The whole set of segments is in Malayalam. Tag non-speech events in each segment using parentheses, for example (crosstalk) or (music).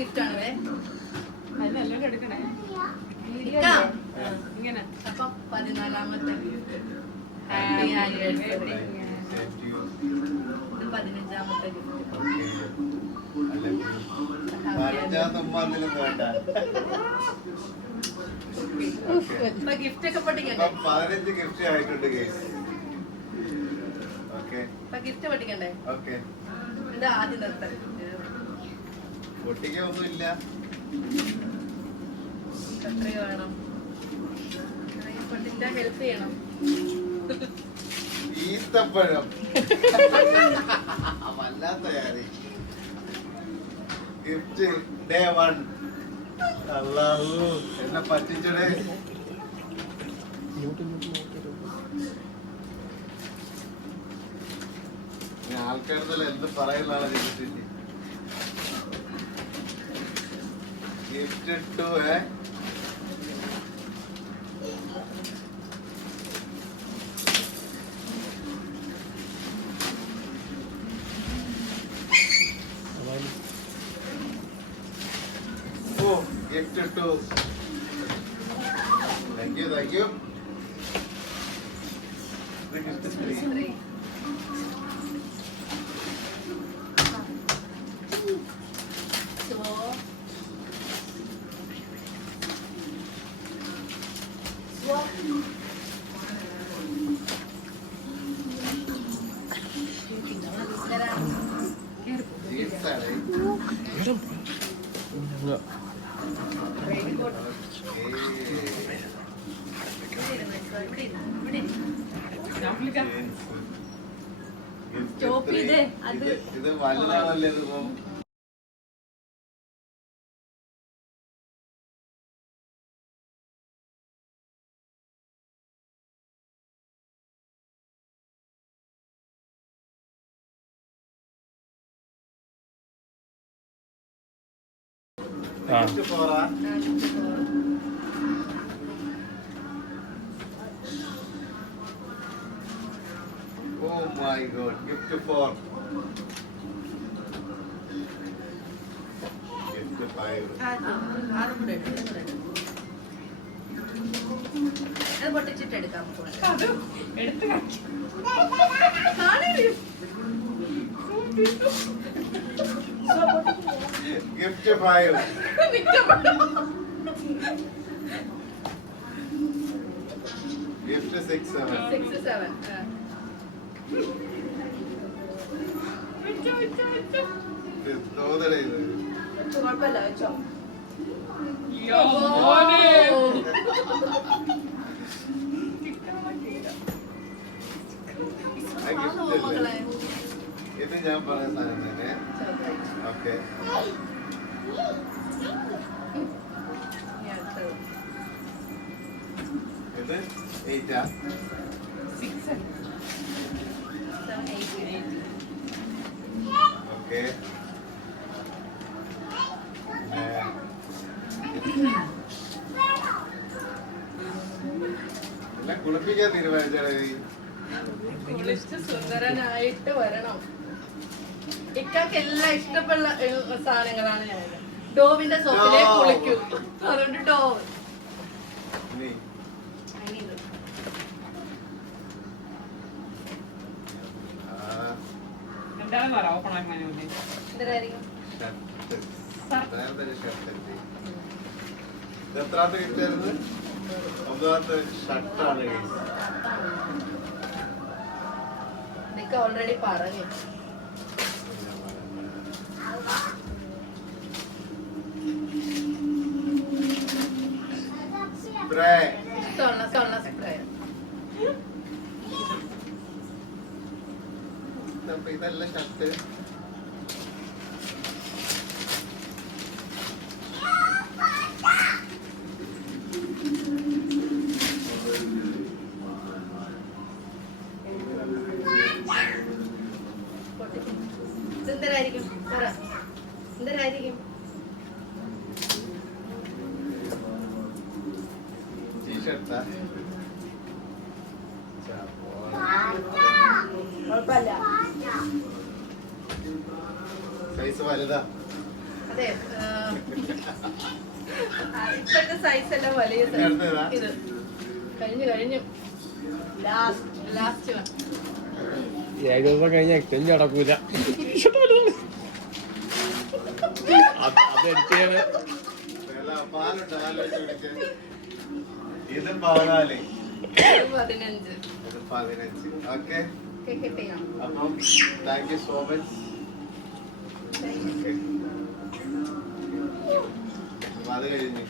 ഗിഫ്റ്റ് ആണ് അതിനെല്ലാം എടുക്കണേ? ഇങ്ങനെ. അപ്പൊ പതിനാലാമത്തെ ഗിഫ്റ്റ്. ഹാപ്പി ആനിവേഴ്സറി ഇത് പതിനഞ്ചാമത്തെ ഗിഫ്റ്റ്. ഗിഫ്റ്റ് ഒക്കെ പൊട്ടിക്കണ്ടേ? പതിനഞ്ച് ഗിഫ്റ്റ് ആയിട്ടുണ്ട് ഗിഫ്റ്റ് പൊട്ടിക്കണ്ടേ? ഓക്കെ ഇത് ആദ്യം നിർത്തൽ ഈത്തപ്പഴം. വല്ലാത്ത കാര്യം. ഗിഫ്റ്റ് ഡേ വൺ അല്ലാഹു എന്നെ പറ്റിച്ചടേ. ആൾക്കാരുടെ എന്ത് പറയുന്നതാണ് ചെയ്തിട്ടില്ല लिफ्टेड टू है। Gifted to thank you thank you three. ചെയ്തേ, അത് ഇത് വലുതാണല്ലേ ഇതിപ്പം Oh my god, gift four. Gift five. ആറും കൂടെ ഇട്, ഇതും അത് പൊട്ടിച്ചിട്ട് എടുക്കാം നമുക്ക് അത് എടുത്ത് കാണിച്ചു Gift five. Gift six seven. Six seven ഇത് തോന്നലേ ഇത്. കുഴപ്പമില്ല വെച്ചോ ഇത് ഞാൻ പറയുന്ന സാധനം തന്നെ. ഓക്കെ. ഇത് എയ്റ്റാ eight. ഓക്കെ (coughs) കുളിപ്പിക്കാൻ തീരുമാനിച്ചാലേ കുളിച്ച് സുന്ദരനായിട്ട് വരണം ഇക്കാക്ക് എല്ലാം ഇഷ്ടപ്പെട്ട സാധനങ്ങളാണ് ഞാൻ ഡോവിന്റെ സോപ്പിലെ. കുളിക്കൂ അതുകൊണ്ട് ഡോവ് എന്താണെന്ന് പറ ഓപ്പൺ ആക്കാൻ ഇത് എത്രാമത്തെ കിട്ടിയായിരുന്നു? ഒന്നാമത്തെ ഷർട്ടാണ് ഓൾറെഡി പറഞ്ഞു സ്പ്രേ ഇഷ്ടമുള്ള ഇഷ്ടമുള്ള സ്പ്രേ അപ്പൊ ഇതല്ല ഷർട്ട് ഇതെന്തരായിരിക്കും പറ എന്തരായിരിക്കും ടീഷർട്ടാ കുഴപ്പമില്ല സൈസ് വലുതാ? അതെ ഇപ്പോഴത്തെ സൈസ് എല്ലാം വലിയ. ഇത്. കഴിഞ്ഞു കഴിഞ്ഞു. ലാസ്റ്റ് ലാസ്റ്റ് ദിവസം കഴിഞ്ഞ എക്സ്ചേഞ്ച് നടക്കൂല. അത് വെള്ള പാലുണ്ട് ആലോചിച്ച്. ഇത് പതിനാല്. ഇത് പതിനഞ്ച്. ഓക്കെ. അപ്പം താങ്ക് യു സോ മച്ച് അത് കഴിഞ്ഞു.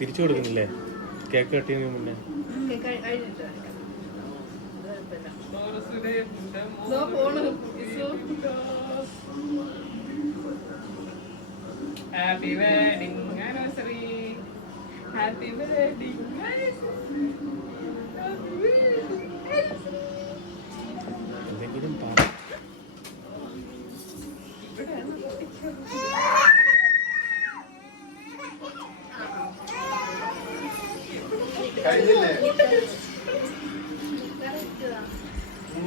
തിരിച്ചു കൊടുക്കുന്നില്ലേ? കേക്ക് കട്ടിയതിന് മുന്നേ. Happy wedding anniversary happy wedding എന്തെങ്കിലും കഴിഞ്ഞില്ലേ.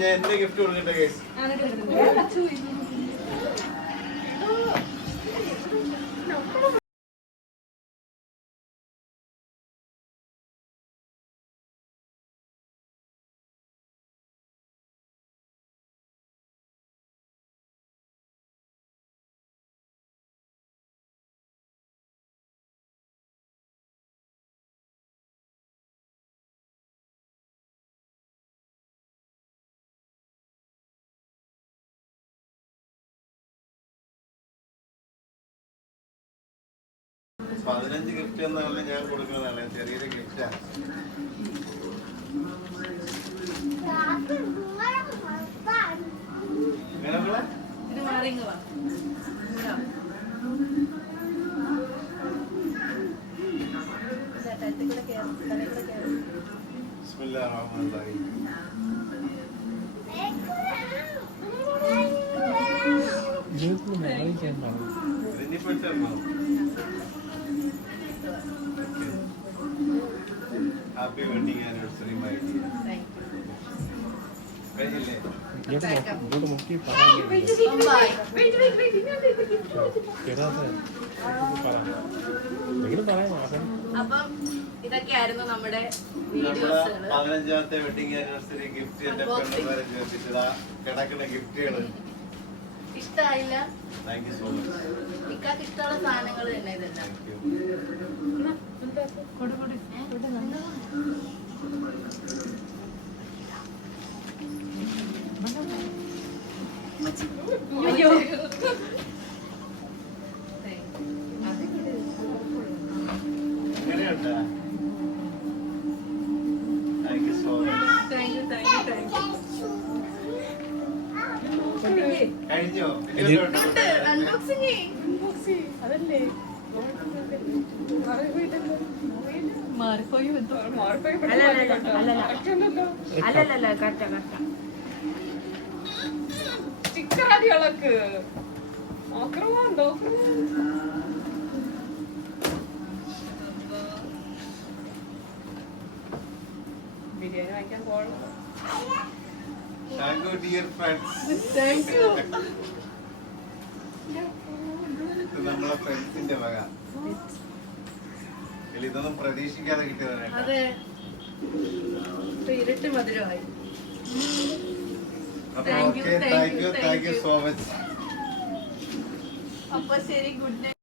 ഞാൻ എന്റെ ഗിഫ്റ്റ് കൊടുക്കട്ടെ പതിനഞ്ച് ഗിഫ്റ്റ് എന്ന് പറഞ്ഞാൽ ഞാൻ കൊടുക്കുന്നതാണ്. ചെറിയൊരു ഗിഫ്റ്റാണ് ഇങ്ങനെ ജീവിതത്തിൽ ഇതിനിപ്പോ ഇട്ടേക്കോ? Happy wedding anniversary my dear. കഴിഞ്ഞില്ലേ ഇങ്ങോട്ട് നോക്കി അപ്പം ഇതൊക്കെയായിരുന്നു നമ്മുടെ പതിനഞ്ചാമത്തെ വെഡിങ് ആനിവേഴ്സറി ഗിഫ്റ്റ് എന്റെ. പെണ്ണുമാരെ ചേർത്തിട്ടതാ കിടക്കുന്ന ഗിഫ്റ്റുകൾ മച്ച് ഇക്കാക്ക് ഇഷ്ടമുള്ള സാധനങ്ങൾ തന്നെ ഇതെല്ലാം. അയ്യോ. അല്ലല്ല. കറക്റ്റ കറക്റ്റ സ്റ്റിക്കർ ബിരിയാണി വാങ്ങിക്കാൻ പോകണം thank you dear friends thank you ഇത് നമ്മളെ ഫ്രണ്ട്സിന്റെ വക. ഇതൊന്നും പ്രതീക്ഷിക്കാതെ കിട്ടിയതാണ് ഇരട്ടി മധുരമായി. അപ്പൊ Thank you, okay thank thank you, you thank thank you you. So much അപ്പൊ ശരി ഗുഡ് നൈറ്റ്